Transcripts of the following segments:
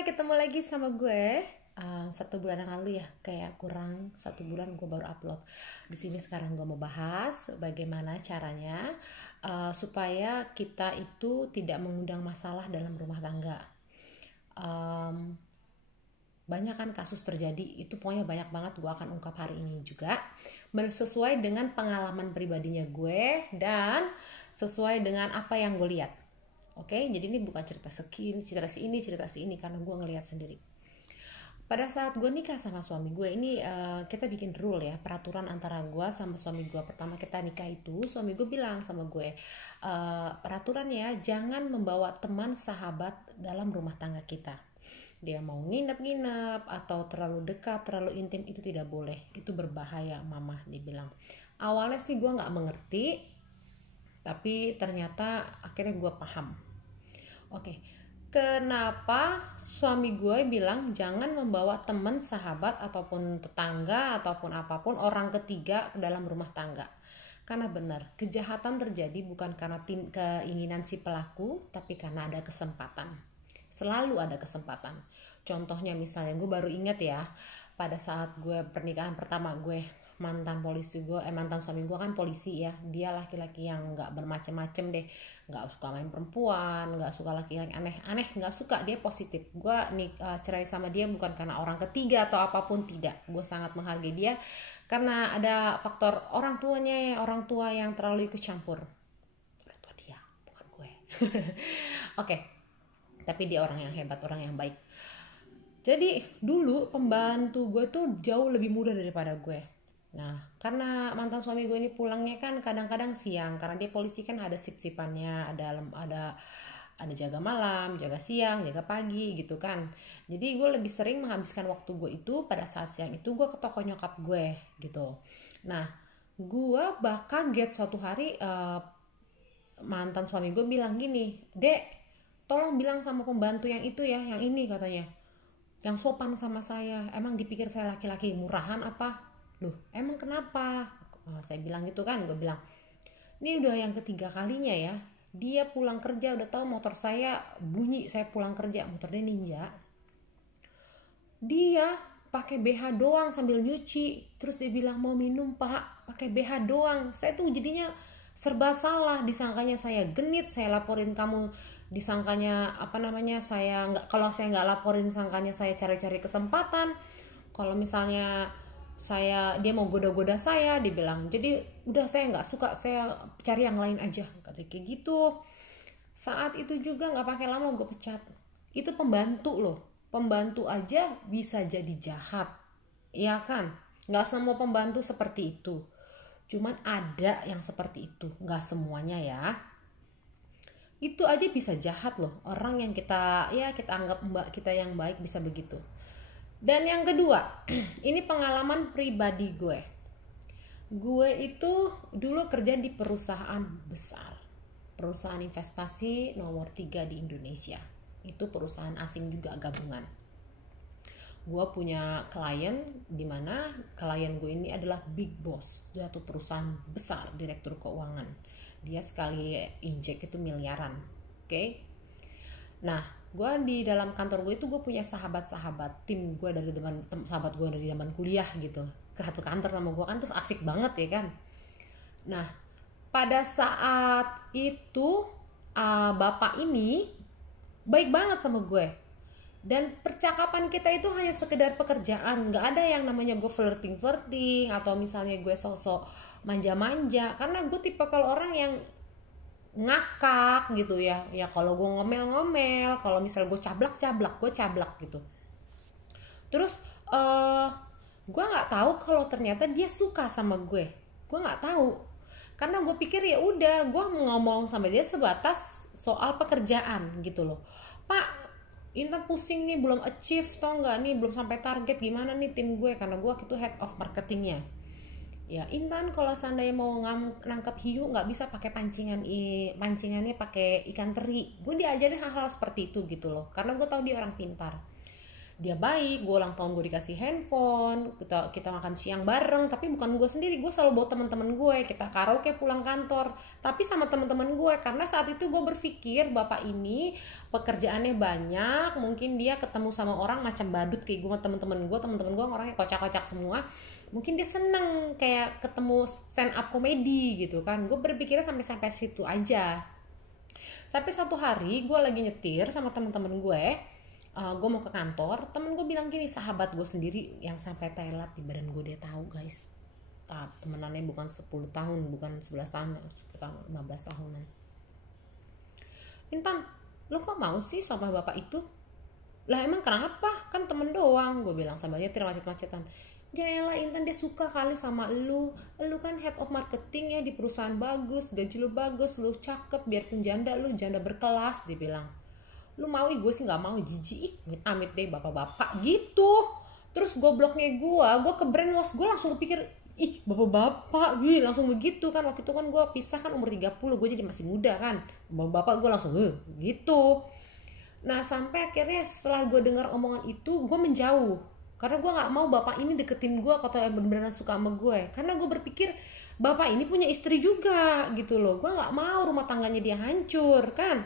Hai, ketemu lagi sama gue. 1 bulan yang lalu ya, kayak kurang 1 bulan gue baru upload. Di sini sekarang gue mau bahas bagaimana caranya supaya kita itu tidak mengundang masalah dalam rumah tangga. Um, Banyak kan kasus terjadi, itu pokoknya banyak banget, gue akan ungkap hari ini juga sesuai dengan pengalaman pribadinya gue dan sesuai dengan apa yang gue lihat. Oke, jadi ini bukan cerita segini, cerita si ini karena gue ngelihat sendiri. Pada saat gue nikah sama suami gue ini, kita bikin rule ya, peraturan antara gue sama suami gue. Pertama kita nikah itu, suami gue bilang sama gue, peraturannya jangan membawa teman sahabat dalam rumah tangga kita. Dia mau nginep-nginep atau terlalu dekat, terlalu intim, itu tidak boleh. Itu berbahaya, mama, dia bilang. Awalnya sih gue gak mengerti, tapi ternyata akhirnya gue paham. Oke, kenapa suami gue bilang jangan membawa teman, sahabat, ataupun tetangga, ataupun apapun, orang ketiga ke dalam rumah tangga? Karena benar, kejahatan terjadi bukan karena keinginan si pelaku, tapi karena ada kesempatan. Selalu ada kesempatan. Contohnya misalnya, gue baru ingat ya, pada saat gue pernikahan pertama gue, mantan suami gue kan polisi ya, dia laki-laki yang nggak bermacam-macam deh, nggak suka main perempuan, nggak suka laki-laki aneh-aneh, nggak suka, dia positif. Gue cerai sama dia bukan karena orang ketiga atau apapun, tidak. Gue sangat menghargai dia karena ada faktor orang tua yang terlalu ikut campur. Orang tua dia, bukan gue. Oke, tapi dia orang yang hebat, orang yang baik. Jadi dulu pembantu gue tuh jauh lebih muda daripada gue. Nah, karena mantan suami gue ini pulangnya kan kadang-kadang siang, karena dia polisi kan ada sip-sipannya, ada jaga malam, jaga siang, jaga pagi gitu kan. Jadi gue lebih sering menghabiskan waktu gue itu pada saat siang itu gue ke toko nyokap gue gitu. Nah, gue bakal kaget suatu hari, mantan suami gue bilang gini, "Dek, tolong bilang sama pembantu yang itu ya, yang ini," katanya, "yang sopan sama saya. Emang dipikir saya laki-laki murahan apa? Loh, emang kenapa?" Saya bilang gitu kan, gue bilang, "Ini udah yang ketiga kalinya ya. Dia pulang kerja udah tahu motor saya bunyi, saya pulang kerja, motor dia Ninja. Dia pakai BH doang sambil nyuci. Terus dia bilang mau minum, Pak, pakai BH doang." Saya tuh jadinya serba salah, disangkanya saya genit, saya laporin kamu, disangkanya kalau saya nggak laporin sangkanya saya cari-cari kesempatan, kalau misalnya dia mau goda-goda saya, dibilang. Jadi udah saya nggak suka, saya cari yang lain aja, kata kayak gitu. Saat itu juga nggak pakai lama gue pecat. Itu pembantu loh, pembantu aja bisa jadi jahat, ya kan? Nggak semua pembantu seperti itu, cuman ada yang seperti itu, nggak semuanya ya. Itu aja bisa jahat loh, orang yang kita anggap mbak kita yang baik bisa begitu. Dan yang kedua, ini pengalaman pribadi gue. Gue itu dulu kerja di perusahaan besar, perusahaan investasi nomor 3 di Indonesia. Itu perusahaan asing juga, gabungan. Gue punya klien, dimana klien gue ini adalah big boss, suatu perusahaan besar, direktur keuangan. Dia sekali injek itu miliaran. Oke? Nah, gue di dalam kantor gue itu gue punya sahabat-sahabat, tim gue sahabat gue dari zaman kuliah gitu, ke satu kantor sama gue kan, terus asik banget ya kan. Nah, pada saat itu bapak ini baik banget sama gue, dan percakapan kita itu hanya sekedar pekerjaan, nggak ada yang namanya gue flirting atau misalnya gue sosok manja-manja, karena gue tipe kalau orang yang ngakak gitu ya kalau gue ngomel kalau misal gue cablak gitu. Terus gue nggak tahu kalau ternyata dia suka sama gue nggak tahu, karena gue pikir ya udah gue ngomong sama dia sebatas soal pekerjaan gitu loh. "Pak, Intan pusing nih, belum achieve, tau nggak nih, belum sampai target, gimana nih tim gue?" Karena gue itu head of marketingnya. "Ya Intan, kalau seandainya mau nangkep hiu nggak bisa pakai pancingannya pakai ikan teri." Gue diajarin hal-hal seperti itu gitu loh, karena gue tahu dia orang pintar. dia baik, gue ulang tahun gue dikasih handphone, kita makan siang bareng, tapi bukan gue sendiri, gue selalu bawa teman-teman gue, kita karaoke pulang kantor, tapi sama teman-teman gue, karena saat itu gue berpikir bapak ini pekerjaannya banyak, mungkin dia ketemu sama orang macam badut kayak gue, teman-teman gue orangnya kocak-kocak semua, mungkin dia seneng kayak ketemu stand up komedi gitu kan, gue berpikirnya sampai situ aja. Sampai satu hari gue lagi nyetir sama teman-teman gue mau ke kantor, temen gue bilang gini, sahabat gue sendiri yang sampai telat di badan gue, dia tahu guys, temenannya bukan 10 tahun, bukan 11 tahun, sekitar 15 tahunan. Intan, lo kok mau sih sama bapak itu? Lah emang kenapa? Kan temen doang, gue bilang sama dia, macet-macetan. Jayalah Intan, dia suka kali sama lu kan head of marketing ya di perusahaan bagus, gaji lu bagus, lu cakep, biarpun janda, lu janda berkelas, dia bilang. Lu mau? Gue sih nggak mau, jijik, amit deh bapak-bapak gitu. Terus gobloknya gue ke brainwash, gue langsung pikir, ih bapak-bapak, langsung begitu kan. Waktu itu kan gue pisah kan umur 30, gue jadi masih muda kan, bapak-bapak gue langsung gitu. Nah sampai akhirnya setelah gue dengar omongan itu, gue menjauh, karena gue nggak mau bapak ini deketin gue atau benar-benar suka sama gue, karena gue berpikir bapak ini punya istri juga gitu loh, gue nggak mau rumah tangganya dia hancur kan,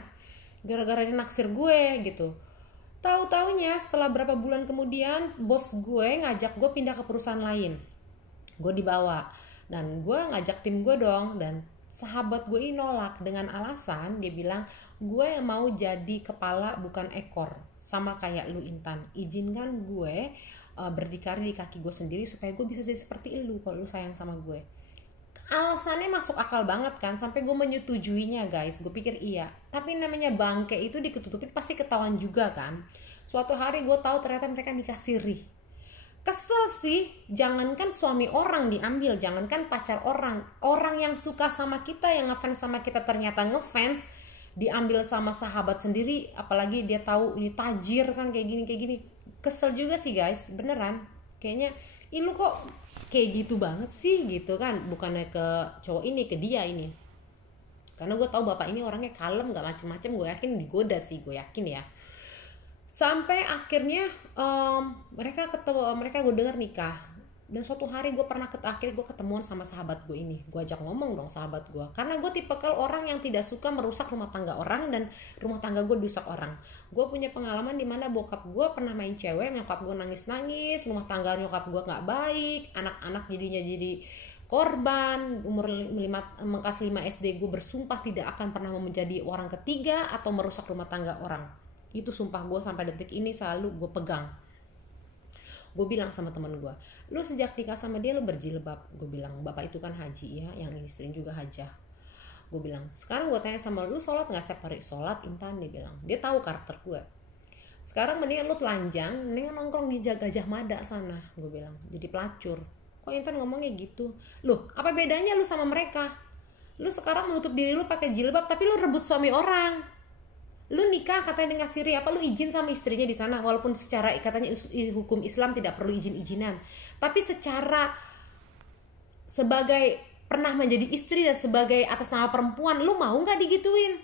gara-gara dia naksir gue gitu. Tahu-taunya setelah berapa bulan kemudian bos gue ngajak gue pindah ke perusahaan lain, gue dibawa, dan gue ngajak tim gue dong, dan sahabat gue ini nolak dengan alasan dia bilang, gue mau jadi kepala bukan ekor, sama kayak lu Intan, izinkan gue berdikari di kaki gue sendiri supaya gue bisa jadi seperti lu kalau lu sayang sama gue. Alasannya masuk akal banget kan, sampai gue menyetujuinya guys. Gue pikir iya, tapi namanya bangke itu diketutupin pasti ketahuan juga kan. Suatu hari gue tahu ternyata mereka nikah siri. Kesel sih, jangankan suami orang diambil, jangankan pacar orang yang suka sama kita, yang ngefans sama kita ternyata ngefans, diambil sama sahabat sendiri, apalagi dia tahu ini tajir kan, kayak gini. Kesel juga sih guys, beneran. Kayaknya lu kok kayak gitu banget sih gitu kan, bukannya ke cowok ini, ke dia ini, karena gue tahu bapak ini orangnya kalem, gak macem-macem, gue yakin digoda sih, gue yakin ya. Sampai akhirnya mereka gue dengar nikah. Dan suatu hari akhirnya gue ketemuan sama sahabat gue ini, gue ajak ngomong dong sahabat gue, karena gue tipikal orang yang tidak suka merusak rumah tangga orang dan rumah tangga gue dirusak orang. Gue punya pengalaman dimana bokap gue pernah main cewek, nyokap gue nangis, rumah tangga nyokap gue gak baik, anak-anak jadinya jadi korban. Umur 5 SD gue bersumpah tidak akan pernah menjadi orang ketiga atau merusak rumah tangga orang. Itu sumpah gue sampai detik ini selalu gue pegang. Gue bilang sama teman gue, lu sejak nikah sama dia lu berjilbab. Gue bilang, bapak itu kan haji ya, yang istrinya juga hajah. Gue bilang, sekarang gue tanya sama lu, sholat gak setiap hari? Sholat Intan, dia bilang. Dia tahu karakter gue. Sekarang mendingan lu telanjang, mendingan nongkrong di Gajah Mada sana, gue bilang, jadi pelacur. Kok Intan ngomongnya gitu? Loh, apa bedanya lu sama mereka? Lu sekarang menutup diri lu pakai jilbab, tapi lu rebut suami orang. Lu nikah katanya dengan siri, apa lu izin sama istrinya di sana? Walaupun secara katanya hukum Islam tidak perlu izin-izinan, tapi secara sebagai pernah menjadi istri dan sebagai atas nama perempuan, lu mau nggak digituin?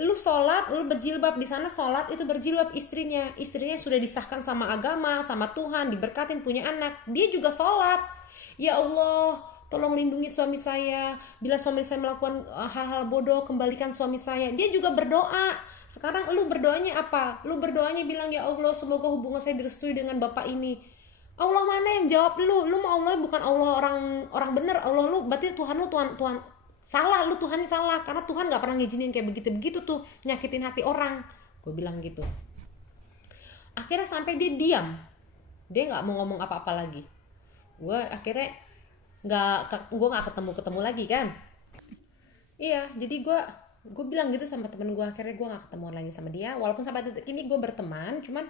Lu sholat, lu berjilbab di sana, sholat itu berjilbab, istrinya sudah disahkan sama agama, sama Tuhan, diberkatin punya anak, dia juga sholat. Ya Allah, tolong lindungi suami saya, bila suami saya melakukan hal-hal bodoh, kembalikan suami saya. Dia juga berdoa. Sekarang lu berdoanya apa? Lu berdoanya bilang, ya Allah, semoga hubungan saya direstui dengan bapak ini. Allah mana yang jawab lu? Lu mau Allah bukan Allah orang bener. Allah lu berarti Tuhan lu Tuhan salah, lu Tuhan salah, karena Tuhan nggak pernah ngizinin kayak begitu tuh, nyakitin hati orang. Gue bilang gitu. Akhirnya sampai dia diam, dia nggak mau ngomong apa-apa lagi. Gue akhirnya nggak ketemu lagi kan. Iya, jadi gue bilang gitu sama temen gue. Akhirnya gue nggak ketemu lagi sama dia, walaupun sampai detik ini gue berteman, cuman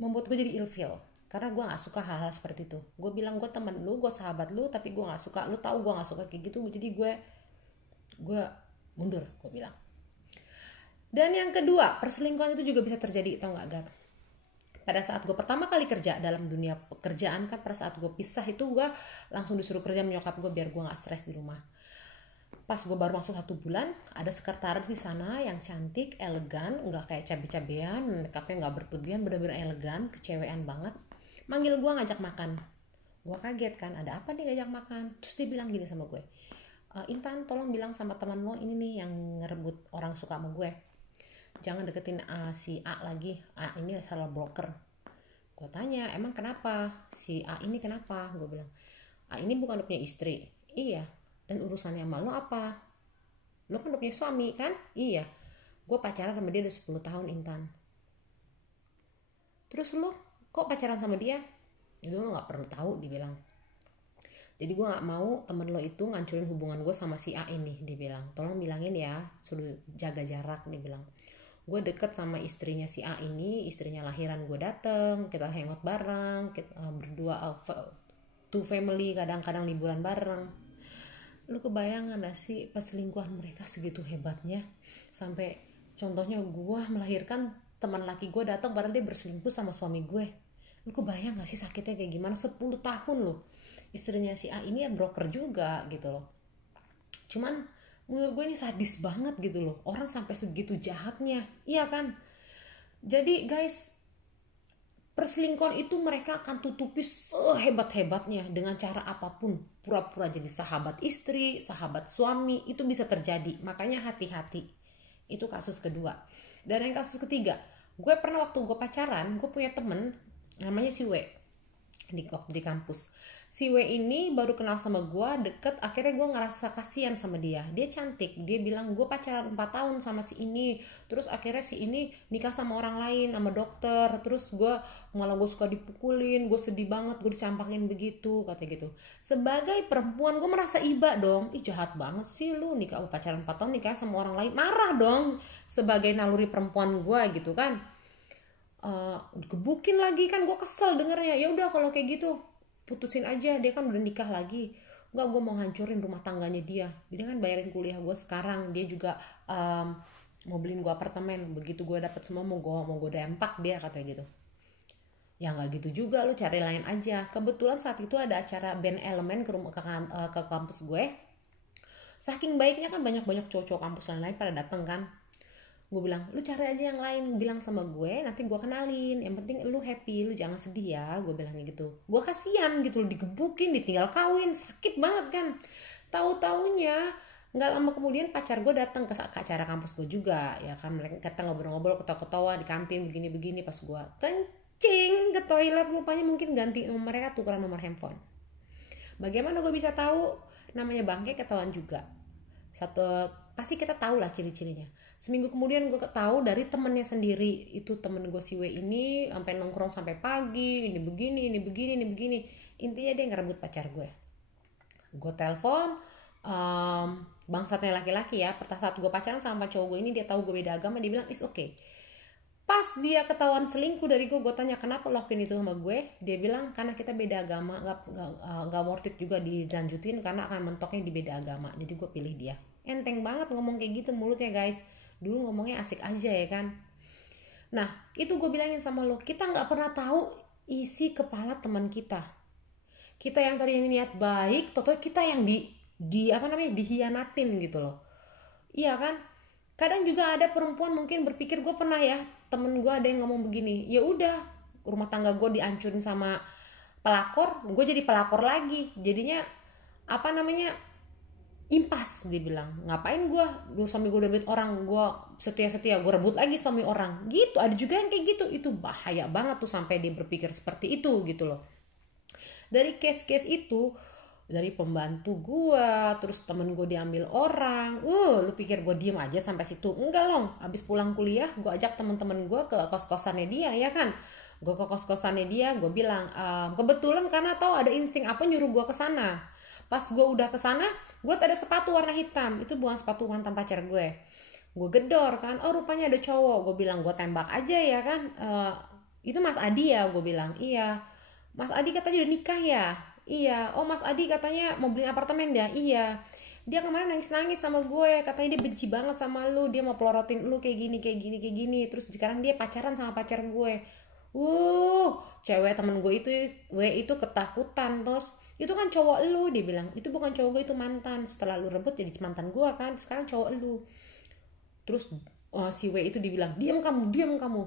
membuat gue jadi ilfeel karena gue nggak suka hal-hal seperti itu. Gue bilang gue temen lu, gue sahabat lu, tapi gue nggak suka, lu tahu gue nggak suka kayak gitu, jadi gue mundur, gue bilang. Dan yang kedua, perselingkuhan itu juga bisa terjadi, tau nggak Gar? Pada saat gue pertama kali kerja dalam dunia pekerjaan kan, pada saat gue pisah itu gue langsung disuruh kerja menyokap gue biar gue nggak stres di rumah. Pas gue baru masuk 1 bulan, ada sekretaris di sana yang cantik, elegan, nggak kayak cabe-cabean, makeupnya nggak berlebihan, bener-bener elegan, kecewean banget. Manggil gue ngajak makan. Gue kaget kan, ada apa nih ngajak makan? Terus dia bilang gini sama gue, Intan tolong bilang sama teman lo ini nih yang ngerebut orang suka sama gue. Jangan deketin si A lagi, A ini salah broker. Gue tanya, emang kenapa? Si A ini kenapa? Gue bilang, A ini bukan udah punya istri? Iya. Dan urusannya sama lo apa? Lo kan udah punya suami kan? Iya. Gue pacaran sama dia udah 10 tahun, Intan. Terus lo kok pacaran sama dia? Itu lo gak perlu tahu, dibilang. Jadi gue gak mau temen lo itu ngancurin hubungan gue sama si A ini, dibilang. Tolong bilangin ya, suruh jaga jarak, dibilang. Gue deket sama istrinya si A ini, istrinya lahiran gue dateng, kita hangout bareng, kita berdua two family, kadang-kadang liburan bareng. Lu kebayang gak sih pas selingkuhan mereka segitu hebatnya, sampai contohnya gue melahirkan, teman laki gue datang padahal dia berselingkuh sama suami gue. Lu kebayang gak sih sakitnya kayak gimana? 10 tahun loh. Istrinya si A ini ya broker juga gitu loh. Cuman menurut gue ini sadis banget gitu loh, orang sampai segitu jahatnya, iya kan? Jadi guys, perselingkuhan itu mereka akan tutupi sehebat-hebatnya dengan cara apapun, pura-pura jadi sahabat istri, sahabat suami, itu bisa terjadi, makanya hati-hati. Itu kasus kedua. Dan yang kasus ketiga, gue pernah waktu gue pacaran, gue punya temen namanya si W waktu di kampus. Si W ini baru kenal sama gue, deket, akhirnya gue ngerasa kasihan sama dia. Dia cantik, dia bilang gue pacaran 4 tahun sama si ini, terus akhirnya si ini nikah sama orang lain, sama dokter, terus gue malah gue suka dipukulin, gue sedih banget, gue dicampakin begitu, katanya gitu. Sebagai perempuan gue merasa iba dong, ih jahat banget sih lu nikah pacaran 4 tahun nikah sama orang lain, marah dong sebagai naluri perempuan gue gitu kan. Gebukin lagi kan, gue kesel dengernya. Ya udah kalau kayak gitu putusin aja, dia kan udah nikah lagi. Enggak, gue mau hancurin rumah tangganya dia kan bayarin kuliah gue sekarang, dia juga mau beliin gue apartemen, begitu gue dapet semua mau gue dempak dia, katanya gitu. Ya nggak gitu juga, lu cari lain aja. Kebetulan saat itu ada acara band Elemen ke kampus gue. Saking baiknya kan banyak cowok-cowok kampus lain pada dateng kan. Gue bilang, lu cari aja yang lain, bilang sama gue, nanti gue kenalin, yang penting lu happy, lu jangan sedih ya, gue bilangnya gitu. Gue kasihan gitu, digebukin, ditinggal kawin, sakit banget kan. Tahu-taunya nggak lama kemudian pacar gue datang ke acara kampus gue juga, ya kan, mereka kata ngobrol-ngobrol, ketawa-ketawa di kantin begini-begini. Pas gue kencing ke toilet, rupanya mungkin ganti nomor mereka, tukeran nomor handphone. Bagaimana gue bisa tahu? Namanya bangke ketahuan juga. Pasti kita tahu lah ciri-cirinya. Seminggu kemudian gue tahu dari temennya sendiri, itu temen gue si W ini sampai nongkrong sampai pagi, ini begini. Intinya dia ngerebut pacar gue. Gue telepon, bangsatnya laki-laki ya. Pada saat gue pacaran sama cowok gue ini, dia tahu gue beda agama, dia bilang it's okay. Pas dia ketahuan selingkuh dari gue tanya kenapa lo lakuin itu sama gue, dia bilang karena kita beda agama, nggak worth it juga dilanjutin karena akan mentoknya di beda agama. Jadi gue pilih dia. Enteng banget ngomong kayak gitu mulutnya guys. Dulu ngomongnya asik aja ya kan. Nah itu gue bilangin sama lo, kita nggak pernah tahu isi kepala teman kita. Kita yang tadi niat baik, toto kita yang dihianatin gitu loh. Iya kan? Kadang juga ada perempuan mungkin berpikir, gue pernah ya, temen gue ada yang ngomong begini, ya udah rumah tangga gue dihancurin sama pelakor, gue jadi pelakor lagi, jadinya impas. Dia bilang, ngapain gue suami gue udah rebut orang, gue setia gue rebut lagi suami orang gitu. Ada juga yang kayak gitu, itu bahaya banget tuh sampai dia berpikir seperti itu gitu loh. Dari case-case itu, dari pembantu gue, terus temen gue diambil orang, lu pikir gue diem aja sampai situ? Enggak loh, abis pulang kuliah gue ajak temen-temen gue ke kos-kosannya dia, ya kan. Gue ke kos-kosannya dia, gue bilang, kebetulan karena tahu ada insting apa nyuruh gue ke sana. Pas gue udah ke sana, gue ada sepatu warna hitam, itu bukan sepatu mantan pacar gue. Gue gedor kan, oh rupanya ada cowok. Gue bilang gue tembak aja ya kan. Itu Mas Adi ya, gue bilang. Iya. Mas Adi katanya udah nikah ya. Iya, oh Mas Adi katanya mau beli apartemen dia. Iya, dia kemarin nangis sama gue, katanya dia benci banget sama lu, dia mau pelorotin lu kayak gini. Terus sekarang dia pacaran sama pacar gue. Cewek temen gue itu ketakutan. Terus Itu kan cowok lu, dia bilang. Itu bukan cowok gue, itu mantan. Setelah lu rebut jadi mantan gue kan, sekarang cowok lu. Terus si W itu dibilang, diam kamu.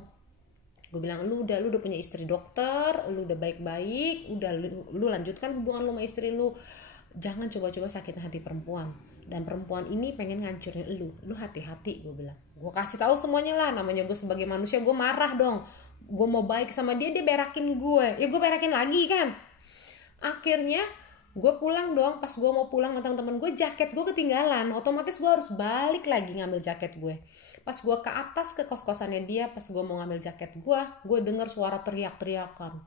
Gue bilang, lu udah punya istri dokter, lu udah baik-baik, udah lu lanjutkan hubungan lu sama istri lu. Jangan coba-coba sakitin hati perempuan. Dan perempuan ini pengen ngancurin lu hati-hati, gue bilang. Gue kasih tahu semuanya lah, namanya gue sebagai manusia, gue marah dong. Gue mau baik sama dia berakin gue. Ya gue berakin lagi kan. Akhirnya gue pulang dong. Pas gue mau pulang sama teman-teman gue, jaket gue ketinggalan. Otomatis gue harus balik lagi ngambil jaket gue. Pas gue ke atas ke kos-kosannya dia, pas gue mau ngambil jaket gue denger suara teriak-teriakan.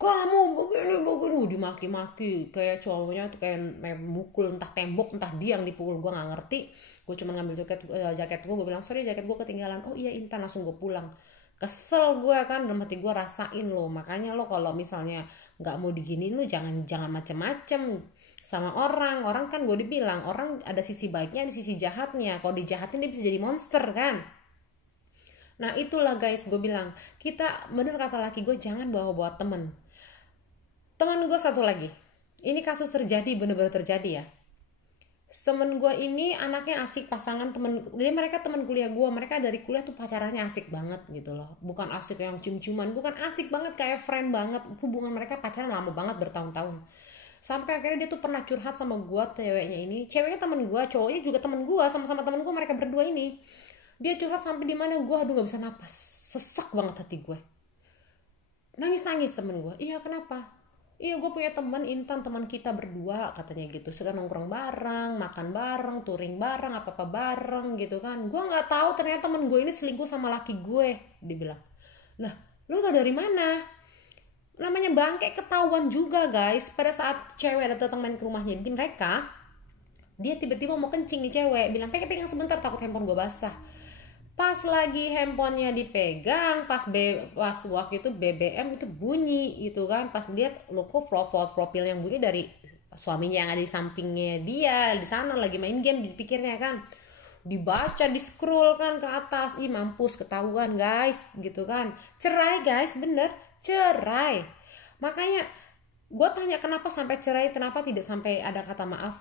Kamu begini, dimaki-maki. Kayak cowoknya tuh kayak mukul entah tembok, entah dia yang dipukul, gue gak ngerti. Gue cuma ngambil jaket gue bilang, sorry jaket gue ketinggalan. Oh iya Intan, langsung gue pulang. Kesel gue kan, dalam hati gue rasain lo. Makanya lo kalau misalnya gak mau diginiin lo jangan macem-macem sama orang kan gue dibilang orang ada sisi baiknya ada sisi jahatnya. Kalau dijahatin dia bisa jadi monster kan. Nah itulah guys, gue bilang kita, bener kata laki gue, jangan bawa-bawa temen gue. Satu lagi, ini kasus terjadi, bener-bener terjadi ya. Temen gue ini anaknya asik, pasangan temen, jadi mereka teman kuliah gue, mereka dari kuliah tuh pacarannya asik banget gitu loh, bukan asik yang cium-ciuman, bukan, asik banget kayak friend banget, hubungan mereka pacaran lama banget, bertahun-tahun. Sampai akhirnya dia tuh pernah curhat sama gue, ceweknya temen gue, cowoknya juga temen gue, sama-sama temen gue, mereka berdua ini. Dia curhat sampai di mana gue aduh gak bisa napas, sesek banget hati gue, nangis temen gue. Iya kenapa? Iya gue punya teman Intan, teman kita berdua katanya gitu, sekarang nongkrong bareng, makan bareng, touring bareng, apa bareng gitu kan. Gue nggak tahu ternyata temen gue ini selingkuh sama laki gue, dibilang. Lah lu tau dari mana? Namanya bangke ketahuan juga guys. Pada saat cewek ada datang main ke rumahnya mereka, dia tiba-tiba mau kencing nih cewek, bilang pegang sebentar takut handphone gue basah. Pas lagi handphonenya dipegang, pas waktu itu BBM itu bunyi gitu kan. Pas lihat lo kok profil yang bunyi dari suaminya yang ada di sampingnya dia, di sana lagi main game, dipikirnya kan. Dibaca, di scroll kan ke atas, ih mampus ketahuan guys gitu kan. Cerai guys, bener, cerai. Makanya gue tanya kenapa sampai cerai, kenapa tidak sampai ada kata maaf.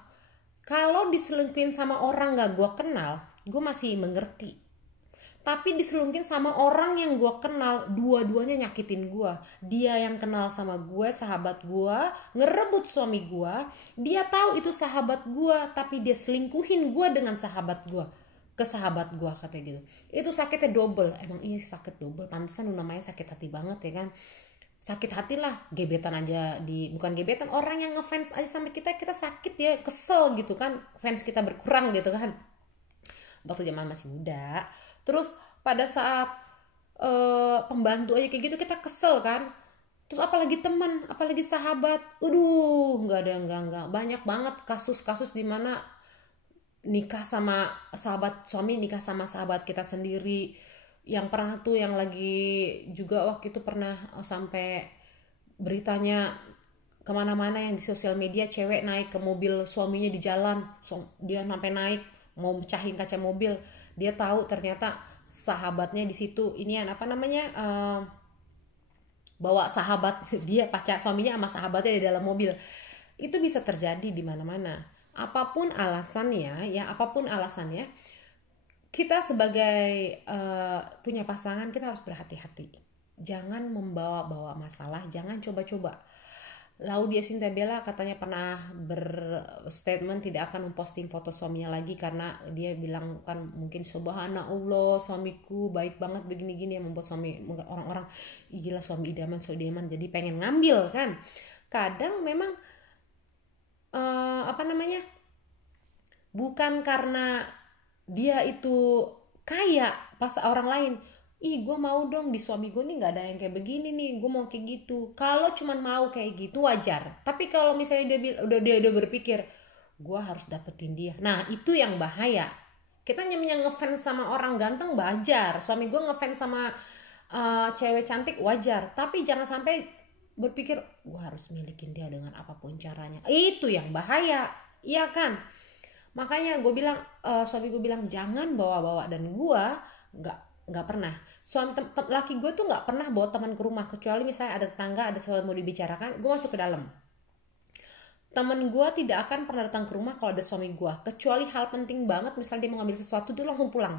Kalau diselingkuhin sama orang gak gue kenal, gue masih mengerti. Tapi diselungkin sama orang yang gue kenal, dua-duanya nyakitin gue. Dia yang kenal sama gue, sahabat gue, ngerebut suami gue. Dia tahu itu sahabat gue, tapi dia selingkuhin gue dengan sahabat gue, ke sahabat gue katanya gitu. Itu sakitnya double. Emang iya sakit double, pantesan namanya sakit hati banget ya kan. Sakit hati lah, gebetan aja bukan gebetan, orang yang ngefans aja sama kita sakit ya, kesel gitu kan, fans kita berkurang gitu kan. Waktu zaman masih muda. Terus pada saat pembantu aja kayak gitu kita kesel kan. Terus apalagi teman, apalagi sahabat. Enggak. Banyak banget kasus-kasus di mana nikah sama sahabat suami, nikah sama sahabat kita sendiri. Yang pernah tuh yang lagi juga waktu itu pernah sampai beritanya kemana-mana yang di sosial media, cewek naik ke mobil suaminya di jalan, dia sampai naik mau mecahin kaca mobil. Dia tahu ternyata sahabatnya di situ, ini apa namanya, bawa sahabat dia, pacar suaminya sama sahabatnya di dalam mobil. Itu bisa terjadi di mana-mana. Apapun alasannya, kita sebagai punya pasangan kita harus berhati-hati. Jangan membawa-bawa masalah, jangan coba-coba. Laudia Cynthia Bella katanya pernah berstatement tidak akan memposting foto suaminya lagi karena dia bilang kan mungkin subhanallah suamiku baik banget begini-gini yang membuat orang-orang gila suami idaman jadi pengen ngambil kan. Kadang memang bukan karena dia itu kaya pas orang lain, gue mau dong di suami gue nih gak ada yang kayak begini nih, gue mau kayak gitu. Kalau cuman mau kayak gitu wajar. Tapi kalau misalnya dia udah berpikir gue harus dapetin dia, nah itu yang bahaya. Kita yang ngefans sama orang ganteng wajar, suami gue ngefans sama cewek cantik wajar. Tapi jangan sampai berpikir gue harus milikin dia dengan apapun caranya. Itu yang bahaya, iya kan? Makanya gue bilang, suami gue bilang jangan bawa-bawa. Dan gue nggak pernah, laki gue tuh nggak pernah bawa teman ke rumah, kecuali misalnya ada tetangga ada sesuatu mau dibicarakan, gue masuk ke dalam. temen gue tidak akan pernah datang ke rumah kalau ada suami gue, kecuali hal penting banget, misalnya dia mau ngambil sesuatu dia langsung pulang.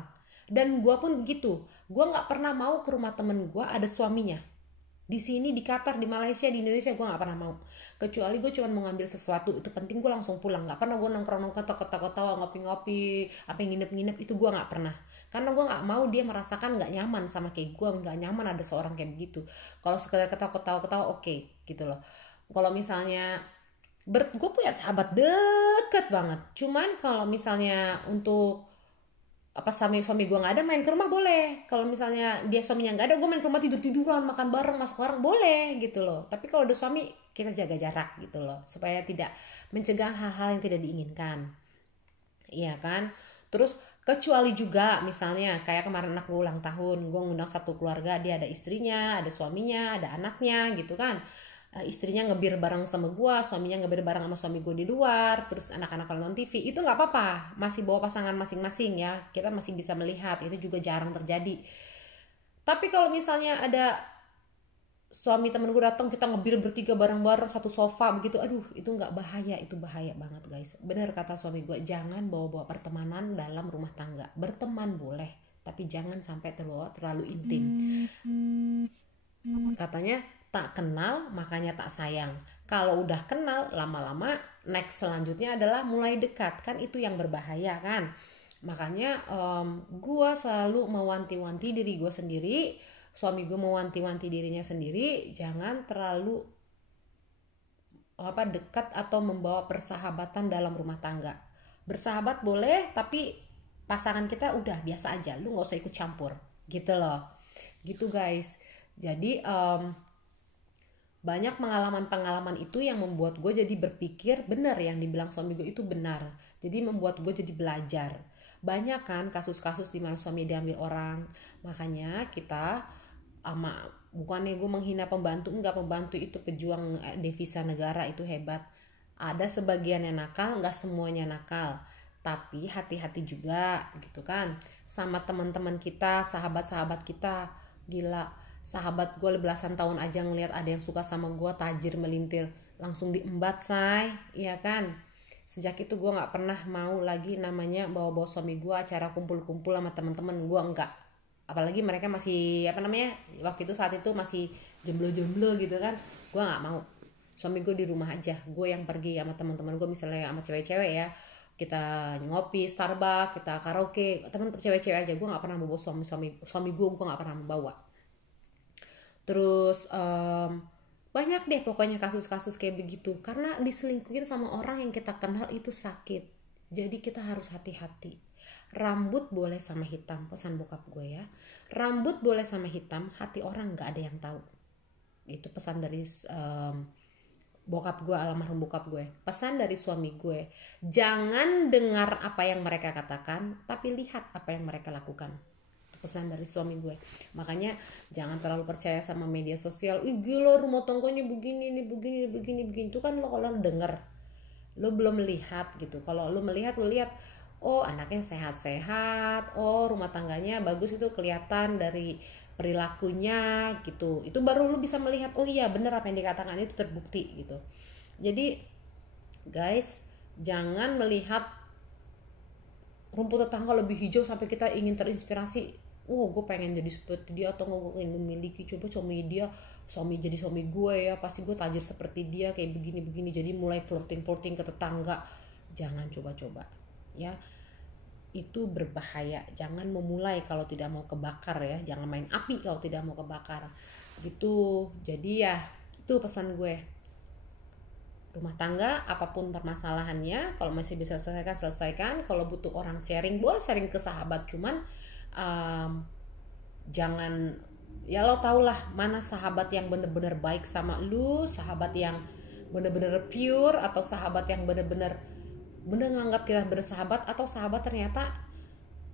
Dan gue pun begitu, gue nggak pernah mau ke rumah temen gue ada suaminya. Di sini, di Qatar, di Malaysia, di Indonesia gue nggak pernah mau, kecuali gue cuma mau ngambil sesuatu itu penting, gue langsung pulang. Nggak pernah gue nongkrong-nongkrong, ketawa-ketawa, ngopi-ngopi, apa yang nginep-nginep, itu gue nggak pernah, karena gue nggak mau dia merasakan nggak nyaman sama kayak gue, nggak nyaman ada seorang kayak begitu. Kalau sekedar ketawa-ketawa oke, gitu loh. Kalau misalnya gue punya sahabat deket banget, cuman kalau misalnya untuk apa, suami gue nggak ada, main ke rumah boleh. Kalau misalnya dia suaminya nggak ada, gue main ke rumah, tidur tiduran, makan bareng, masak bareng, boleh gitu loh. Tapi kalau ada suami, kita jaga jarak gitu loh, supaya tidak mencegah hal-hal yang tidak diinginkan, iya kan. Terus kecuali juga misalnya kayak kemarin anak gue ulang tahun, gue ngundang satu keluarga, dia ada istrinya, ada suaminya, ada anaknya gitu kan. Istrinya ngebir bareng sama gue, suaminya ngebir bareng sama suami gue di luar, terus anak-anak nonton TV, itu nggak apa-apa, masih bawa pasangan masing-masing ya, kita masih bisa melihat, itu juga jarang terjadi. Tapi kalau misalnya ada suami temen gue datang, kita ngebir bertiga bareng-bareng satu sofa begitu, aduh itu nggak bahaya, itu bahaya banget guys. Bener kata suami gue, jangan bawa-bawa pertemanan dalam rumah tangga. Berteman boleh, tapi jangan sampai terbawa terlalu intim. Katanya tak kenal makanya tak sayang. Kalau udah kenal, lama-lama next selanjutnya adalah mulai dekat, kan itu yang berbahaya kan. Makanya gue selalu mewanti-wanti diri gue sendiri, suami gue mewanti-wanti dirinya sendiri, jangan terlalu dekat atau membawa persahabatan dalam rumah tangga. Bersahabat boleh, tapi pasangan kita udah biasa aja, lu nggak usah ikut campur gitu loh, gitu guys. Jadi banyak pengalaman-pengalaman itu yang membuat gue jadi berpikir benar yang dibilang suami gue itu benar. Jadi membuat gue jadi belajar. Banyak kan kasus-kasus di mana suami diambil orang. Makanya kita bukannya gue menghina pembantu, enggak, pembantu itu pejuang devisa negara, itu hebat. Ada sebagian yang nakal, enggak semuanya nakal. Tapi hati-hati juga gitu kan. Sama teman-teman kita, sahabat-sahabat kita, gila. Sahabat gue belasan tahun aja ngelihat ada yang suka sama gue, tajir melintir, langsung diembat say, iya kan. Sejak itu gue nggak pernah mau lagi namanya bawa-bawa suami gue acara kumpul-kumpul sama teman-teman gue, enggak. Apalagi mereka masih waktu itu, saat itu masih jomblo-jomblo gitu kan, gue nggak mau. Suami gue di rumah aja, gue yang pergi sama teman-teman gue, misalnya sama cewek-cewek ya, kita ngopi Starbucks, kita karaoke, teman cewek-cewek aja. Gue nggak pernah bawa suami gue nggak pernah bawa. Terus banyak deh pokoknya kasus-kasus kayak begitu, karena diselingkuhin sama orang yang kita kenal itu sakit. Jadi kita harus hati-hati. Rambut boleh sama hitam, pesan bokap gue ya, rambut boleh sama hitam, hati orang nggak ada yang tahu. Itu pesan dari bokap gue, almarhum bokap gue. Pesan dari suami gue, jangan dengar apa yang mereka katakan, tapi lihat apa yang mereka lakukan. Pesan dari suami gue. Makanya jangan terlalu percaya sama media sosial. Ih gila rumah tangganya begini nih, begini. Itu kan lo kalau denger, lo belum melihat gitu. Kalau lo melihat, lo lihat, oh anaknya sehat-sehat, oh rumah tangganya bagus, itu kelihatan dari perilakunya gitu. Itu baru lo bisa melihat, oh iya bener apa yang dikatakan itu terbukti gitu. Jadi guys, jangan melihat rumput tetangga lebih hijau sampai kita ingin terinspirasi. Gue pengen jadi seperti dia, atau gue pengen memiliki, coba jadi suami gue ya, pasti gue tajir seperti dia, kayak begini. Jadi mulai flirting ke tetangga. Jangan coba-coba ya, itu berbahaya. Jangan memulai kalau tidak mau kebakar ya, jangan main api kalau tidak mau kebakar gitu. Jadi ya itu pesan gue. Rumah tangga apapun permasalahannya, kalau masih bisa selesaikan. Kalau butuh orang sharing, boleh sharing ke sahabat, cuman jangan, ya lo tau lah mana sahabat yang bener-bener baik sama lu, sahabat yang bener-bener pure, atau sahabat yang bener-bener nganggap kita bersahabat, atau sahabat ternyata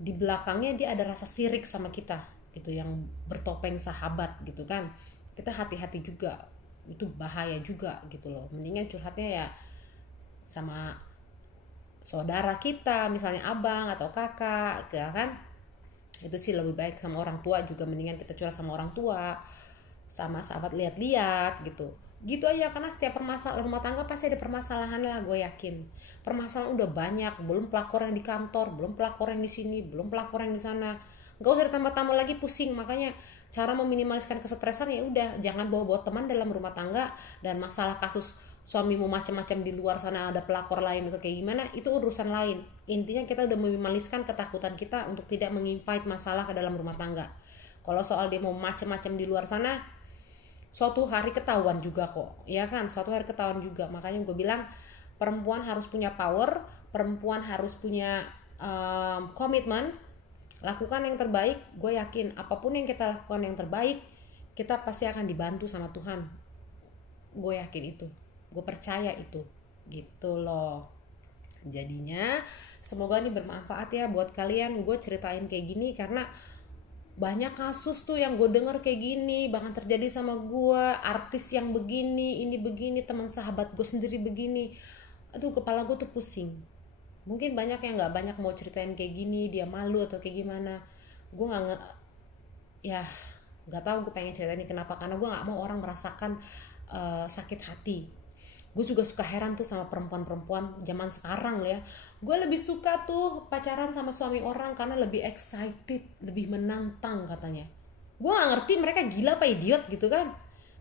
di belakangnya dia ada rasa sirik sama kita gitu, yang bertopeng sahabat gitu kan. Kita hati-hati juga, itu bahaya juga gitu loh. Mendingan curhatnya ya sama saudara kita, misalnya abang atau kakak ya kan. Itu sih lebih baik. Sama orang tua juga mendingan kita curhat sama orang tua, sama sahabat lihat-lihat gitu. Gitu aja, karena setiap permasalahan rumah tangga pasti ada permasalahan lah, gue yakin. Permasalahan udah banyak, belum pelakor yang di kantor, belum pelakor yang di sini, belum pelakor yang di sana. Gak usah ditambah-tambah lagi, pusing. Makanya cara meminimaliskan kesetresan ya udah jangan bawa-bawa teman dalam rumah tangga. Dan masalah kasus suamimu macam-macam di luar sana ada pelakor lain atau kayak gimana, itu urusan lain. Intinya kita udah meminimaliskan ketakutan kita untuk tidak menginvite masalah ke dalam rumah tangga. Kalau soal dia mau macam-macam di luar sana, suatu hari ketahuan juga kok, ya kan, suatu hari ketahuan juga. Makanya gue bilang perempuan harus punya power, perempuan harus punya komitmen, lakukan yang terbaik. Gue yakin apapun yang kita lakukan yang terbaik, kita pasti akan dibantu sama Tuhan. Gue yakin itu, gue percaya itu, gitu loh. Jadinya semoga ini bermanfaat ya buat kalian. Gue ceritain kayak gini karena banyak kasus tuh yang gue denger kayak gini, bahkan terjadi sama gue, artis yang begini, ini begini, teman sahabat gue sendiri begini. Aduh, kepala gue tuh pusing. Mungkin banyak yang nggak banyak mau ceritain kayak gini, dia malu atau kayak gimana. Gue nggak ya nggak tahu, gue pengen ceritain ini kenapa, karena gue nggak mau orang merasakan sakit hati. Gue juga suka heran tuh sama perempuan-perempuan zaman sekarang ya. Gue lebih suka tuh pacaran sama suami orang karena lebih excited, lebih menantang katanya. Gue gak ngerti mereka gila apa idiot gitu kan.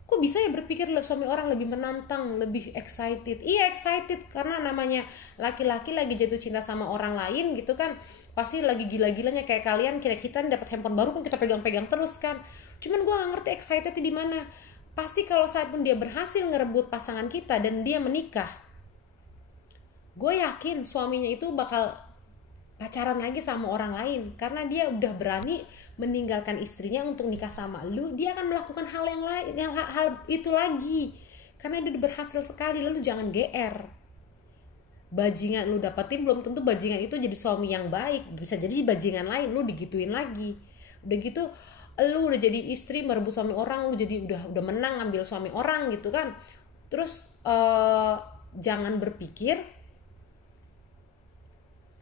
Kok bisa ya berpikir suami orang lebih menantang, lebih excited. Iya excited karena namanya laki-laki lagi jatuh cinta sama orang lain gitu kan. Pasti lagi gila-gilanya kayak kalian, kita dapat handphone baru kan kita pegang-pegang terus kan. Cuman gue gak ngerti excitednya di mana. Pasti kalau saat pun dia berhasil ngerebut pasangan kita dan dia menikah, gue yakin suaminya itu bakal pacaran lagi sama orang lain. Karena dia udah berani meninggalkan istrinya untuk nikah sama lu, dia akan melakukan hal yang lain, hal itu lagi. Karena dia udah berhasil sekali. Lalu jangan GR. Bajingan lu dapetin belum tentu bajingan itu jadi suami yang baik. Bisa jadi bajingan lain, lu digituin lagi. Udah gitu lu udah jadi istri merebut suami orang, lu jadi udah menang ambil suami orang gitu kan. Terus jangan berpikir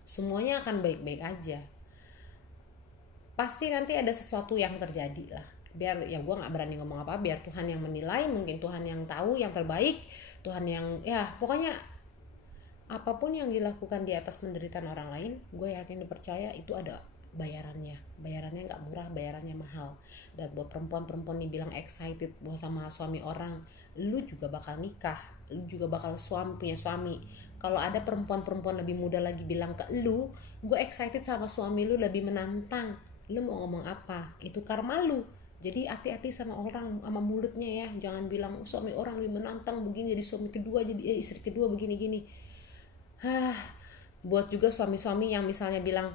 semuanya akan baik-baik aja. Pasti nanti ada sesuatu yang terjadi lah. Biar ya gue nggak berani ngomong apa, biar Tuhan yang menilai, mungkin Tuhan yang tahu yang terbaik, Tuhan yang ya pokoknya apapun yang dilakukan di atas penderitaan orang lain, gue yakin dipercaya itu ada bayarannya nggak murah, bayarannya mahal. Dan buat perempuan dibilang excited sama suami orang, lu juga bakal nikah, lu juga bakal punya suami. Kalau ada perempuan lebih muda lagi bilang ke lu, gue excited sama suami lu, lebih menantang, lu mau ngomong apa, itu karma lu. Jadi hati-hati sama orang, sama mulutnya ya. Jangan bilang suami orang lebih menantang begini, jadi suami kedua, jadi istri kedua begini-gini. Buat juga suami-suami yang misalnya bilang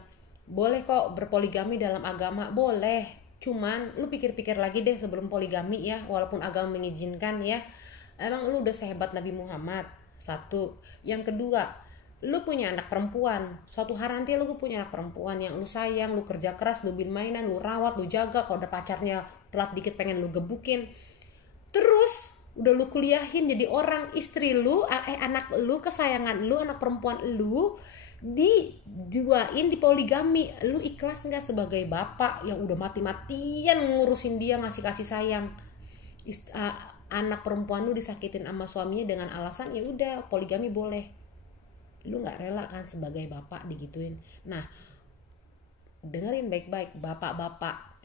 boleh kok berpoligami dalam agama, boleh. Cuman lu pikir-pikir lagi deh sebelum poligami ya, walaupun agama mengizinkan ya. Emang lu udah sehebat Nabi Muhammad? Satu. Yang kedua, lu punya anak perempuan. Suatu hari nanti lu punya anak perempuan yang lu sayang, lu kerja keras, lu bin mainan, lu rawat, lu jaga. Kalau udah pacarnya telat dikit pengen lu gebukin. Terus udah lu kuliahin jadi orang, istri lu, anak lu, kesayangan lu, anak perempuan lu diduain di poligami. Lu ikhlas nggak sebagai bapak yang udah mati-matian ngurusin dia, ngasih kasih sayang? Anak perempuan lu disakitin sama suaminya dengan alasan ya udah poligami boleh. Lu nggak rela kan sebagai bapak digituin? Nah, dengerin baik-baik bapak-bapak,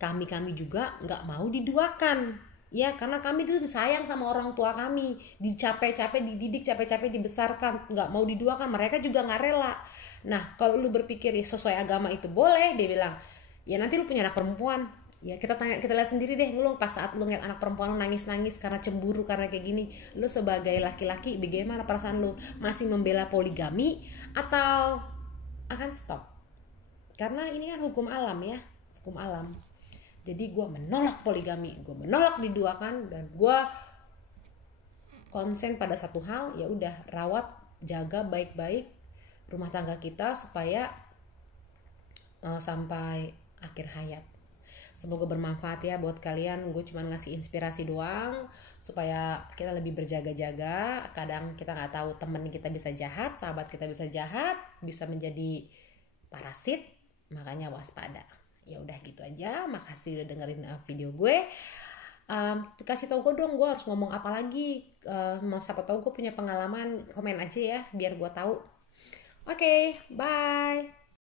kami juga nggak mau diduakan ya, karena kami dulu sayang sama orang tua kami, capek-capek dididik, capek-capek dibesarkan, nggak mau diduakan, mereka juga nggak rela. Nah kalau lu berpikir ya sesuai agama itu boleh, dia bilang ya nanti lu punya anak perempuan ya, kita lihat sendiri deh, lu pas saat lu ngeliat anak perempuan lu nangis karena cemburu, karena kayak gini, lu sebagai laki-laki bagaimana perasaan lu? Masih membela poligami atau akan stop? Karena ini kan hukum alam ya, hukum alam. Jadi gue menolak poligami, gue menolak diduakan, dan gue konsen pada satu hal, ya udah rawat, jaga baik-baik rumah tangga kita supaya sampai akhir hayat. Semoga bermanfaat ya buat kalian. Gue cuma ngasih inspirasi doang supaya kita lebih berjaga-jaga. Kadang kita nggak tahu temen kita bisa jahat, sahabat kita bisa jahat, bisa menjadi parasit, makanya waspada. Ya udah gitu aja. Makasih udah dengerin video gue. Kasih tau gue dong, gue harus ngomong apa lagi. Mau siapa tahu gue punya pengalaman, komen aja ya biar gue tahu. Oke, bye.